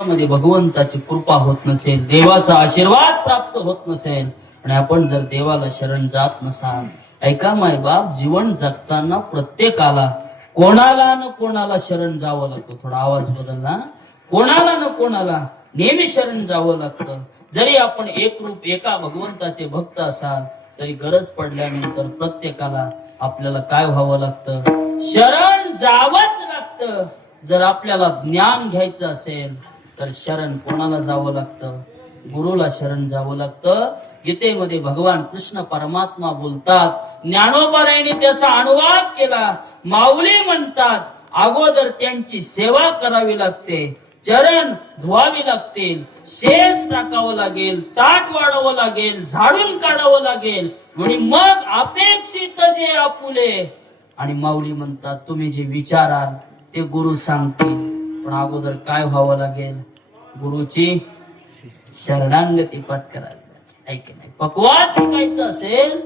मध्ये भगवंताची कृपा होत नसेल, देवाचा आशीर्वाद प्राप्त होत नसेल आणि आपण जर देवाला शरण जात नसाल, ऐका माय बाप, जीवन जगताना प्रत्येकाला कोणाला न कोणाला शरण जावं लागतं. थोडा आवाज बदलला. कोणाला न कोणाला नेहमी शरण जावं लागतं. जरी आपण एक रूप एका भगवंताचे भक्त असाल तरी गरज पडल्यानंतर प्रत्येकाला आपल्याला काय व्हावं लागतं? शरण जावंच लागतं. जर आपल्याला ज्ञान घ्यायचं असेल तर शरण कोणाला जावं लागतं? गुरुला शरण जावं लागतं. गीतेमध्ये भगवान कृष्ण परमात्मा बोलतात, ज्ञानोबारायांनी त्याचा अनुवाद केला. माऊली म्हणतात, अगोदर त्यांची सेवा करावी लागते, चरण धुवावी लागतील, शेज टाकावं लागेल, ताट वाढावं लागेल, झाडून काढावं लागेल आणि मग अपेक्षित जे आपुले. आणि माऊली म्हणतात, तुम्ही जे विचाराल ते गुरु सांगतील, पण अगोदर काय व्हावं लागेल? गुरुची शरणागती पत्करावी. ऐक नाही, पक्वाद शिकायचं असेल